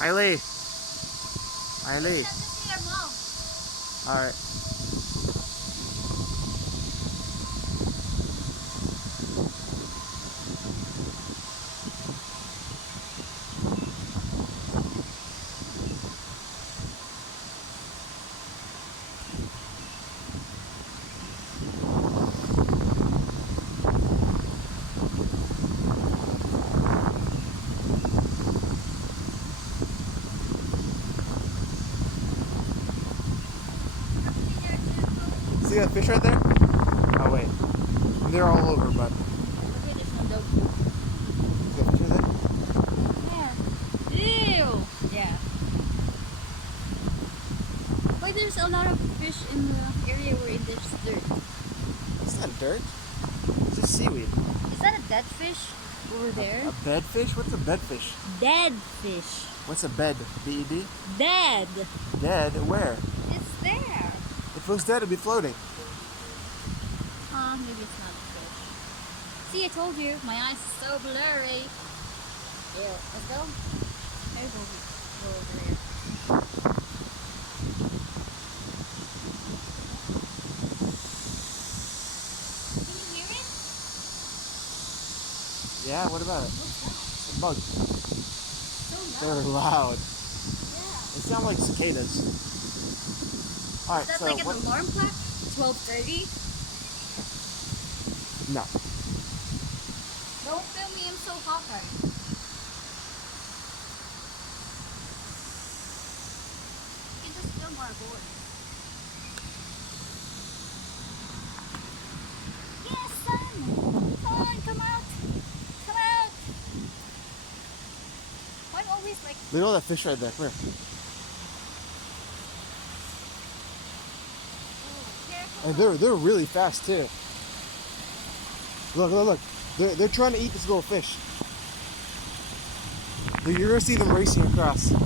Eileen. Eileen. Alright. See that fish right there? Oh wait. They're all over, but. Okay, there's one dog. Is that fish right there? Yeah. Ew. Yeah. Why there's a lot of fish in the area where there's dirt? It's not dirt. It's just seaweed. Is that a dead fish over there? A bedfish? What's a bedfish? Dead fish. What's a bed? B-E-D? Dead. Dead? Where? It's there. If it was dead, it'd be floating. Maybe it's not a fish. See, I told you, my eyes are so blurry. Ew. Let's go. Maybe we'll go over here. Can you hear it? Yeah, what about it? What's A bug. that? So loud. They're loud. Yeah. They sound like cicadas. Alright, Is that so like an what? alarm clock? 12:30? No. Don't film me, I'm so hot right. You can just film our board. Yes, son! Come on, come out! Come out! Why always like... Look at all that fish right there. Come here. Oh, careful. And they're really fast too. Look, look, look. They're trying to eat this little fish. You're gonna see them racing across. I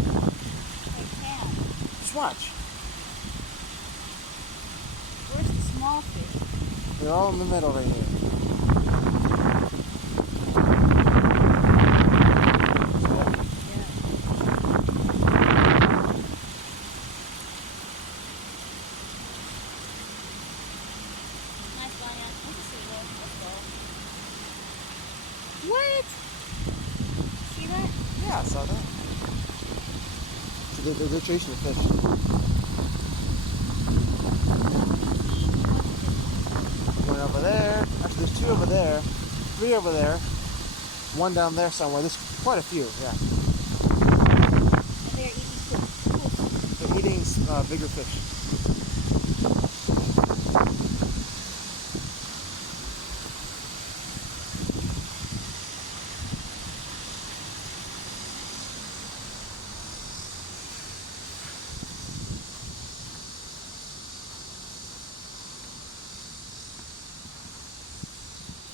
can't. Just watch. Where's the small fish? They're all in the middle right here. Yeah. Nice one, yeah. Let's just go. Let's go. What? See that? Yeah, I saw that. So they're chasing the fish. One over there. Actually, there's two over there. Three over there. One down there somewhere. There's quite a few, yeah. And they're eating food. They're eating bigger fish.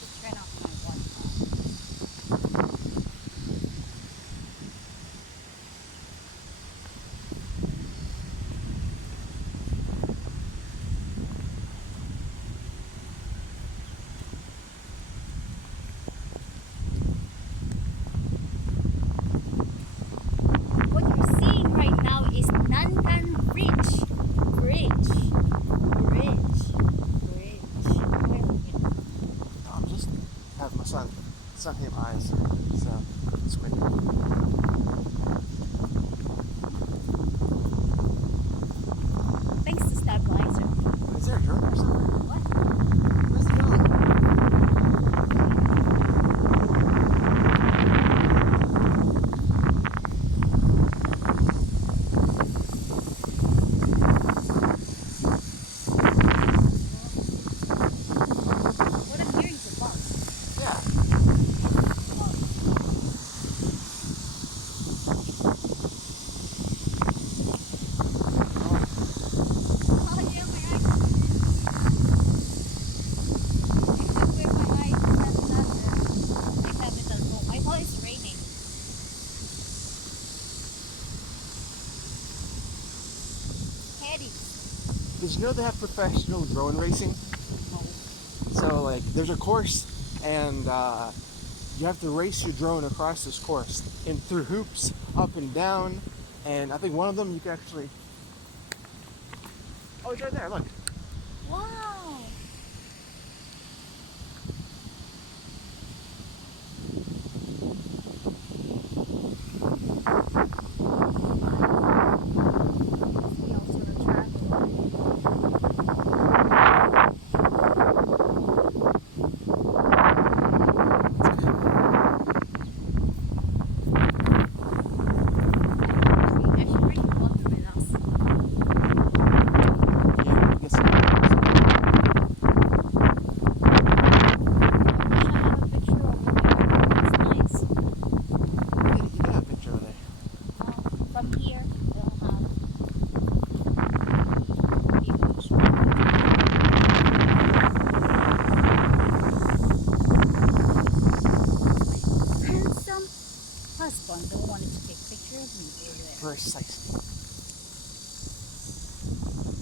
Just turn off my one. What you're seeing right now is Nantan Bridge. Bridge. Bridge. Bridge. No, I'm just having my sun hit my eyes. So, squinting. Thanks to stabilizer. Is there a drone or something? What? Where's the drone? What I'm hearing is a bus. Yeah. Oh yeah, my eyes. With my eyes, that's not I have it at home. I thought it's raining. Heady. Did you know they have professional drone racing? No. So like, there's a course, and you have to race your drone across this course and through hoops, up and down, and I think one of them you can actually. Oh, it's right there. Look. Wow. We also travel. I should bring water with us. Yeah, I guess. I wish I had a picture over there. It's nice. You do have a picture over there. From here, I don't have image. Handsome husband don't want to take picture of me over there. Precisely.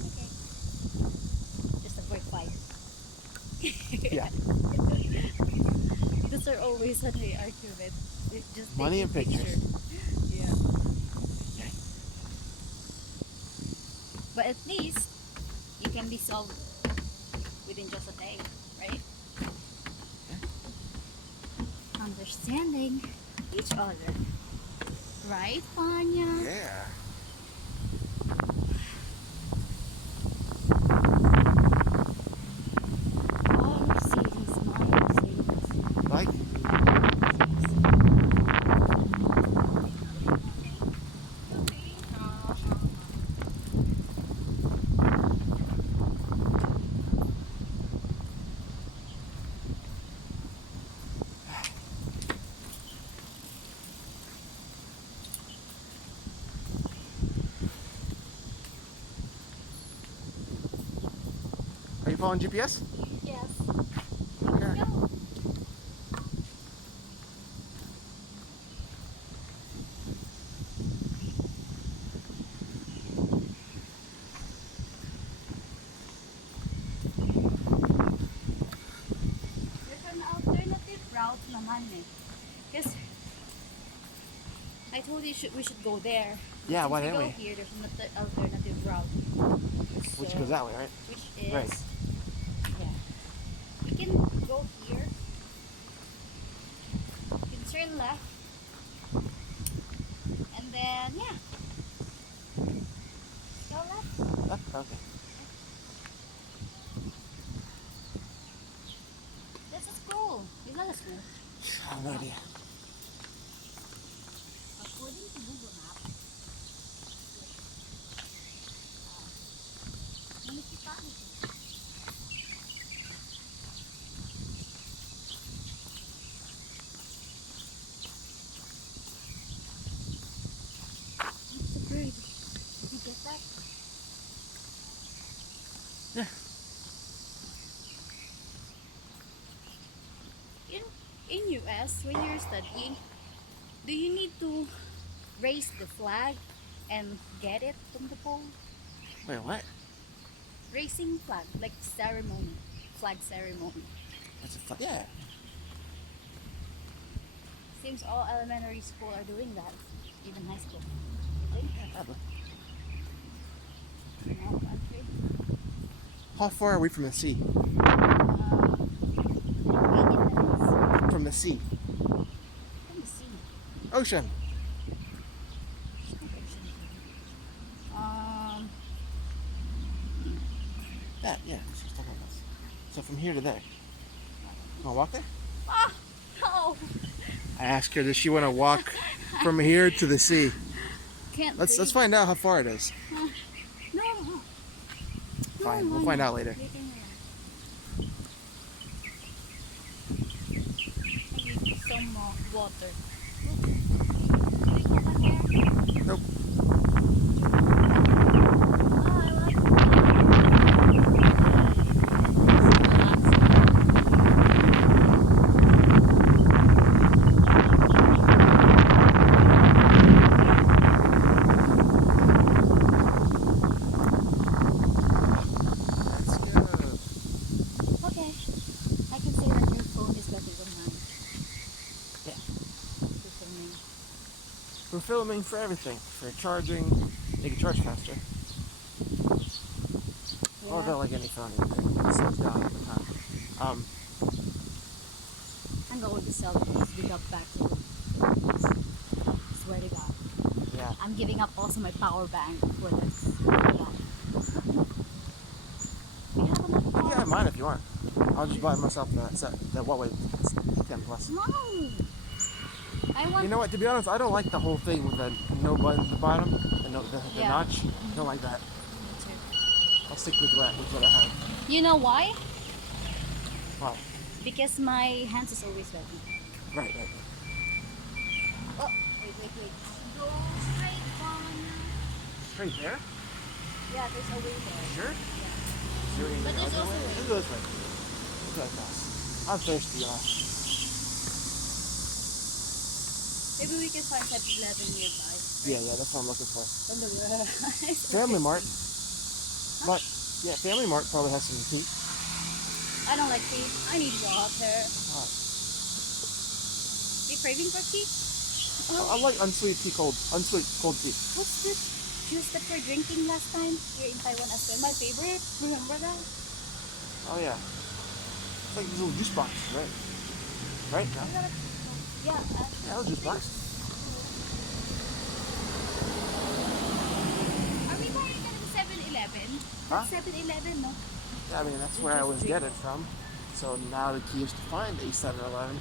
Okay. Just a quick fight. Yeah. Those are always an argument. It's just Money taking and pictures. picture. Yeah. Okay. But at least you can be solved within just a day, right? Understanding each other. Right, Vanya? Yeah. Oh, Mercedes, my Mercedes. Like. Are you following GPS? Yes. Okay. No. There's an alternative route naman eh. Because I told you we should go there. Yeah, Since why we didn't go we? here, there's an alternative route. Which So, goes that way, right? Which is, Right. yeah. We can go here. We can turn left. And then, yeah. Go left. Okay. That's a school. Is that a school? I have no idea. According to Google Maps, municipality. It's a bird. Did you get that? Yeah. In US, when you're studying, do you need to raise the flag and get it from the pole? Wait, what? Raising flag, like ceremony, flag ceremony. That's a fun. Yeah. Seems all elementary school are doing that, even high school. I think. Yeah, probably. No, country. How far are we from the sea? 80 minutes From the sea. from the sea. Ocean. Um, That, yeah. She's talking about this. So from here to there. Want to walk there? no, I asked her, does she want to walk from here to the sea? can't. Let's find out how far it is. No. Fine, we'll find out later. Some water. Nope. Let's go. Okay. I can say that your phone is better than mine. for filming, for everything, for charging. They can charge faster. Well, they're like any phone these days. It slows down over time. I'm going to sell this big up back to you. Swear to God. Yeah. I'm giving up also my power bank for this. We have enough power. Yeah, mine if you want. I'll just buy myself the set. The Huawei 10 Plus. No! I want... You know what? To be honest, I don't like the whole thing with the no button at the bottom, the Yeah. notch. I don't like that. Me too. I'll stick with what I have. You know why? Why? Because my hands is always sweaty. Right. Oh, wait. Go straight on. Straight there? Yeah, there's a way there. Sure? Yeah. Is there any But there's other also way? way. Let's go this way. Let's go across. I'm thirsty, y'all. Maybe we can find 7-Eleven nearby. Yeah, that's what I'm looking for. Family. Family Mart. But, yeah, Family Mart probably has some tea. I don't like tea. I need water. Ah. You craving for tea? I like unsweet cold tea. What's this juice that we're drinking last time here in Taiwan as well? My favorite. Remember that? Oh yeah. It's like these little juice boxes, right? Right? No? Yeah. Yeah, little juice box. Are we buying it at 7-Eleven? Huh? That's 7-Eleven, no? Yeah, I mean that's where I always get it from. So now the key is to find a 7-Eleven.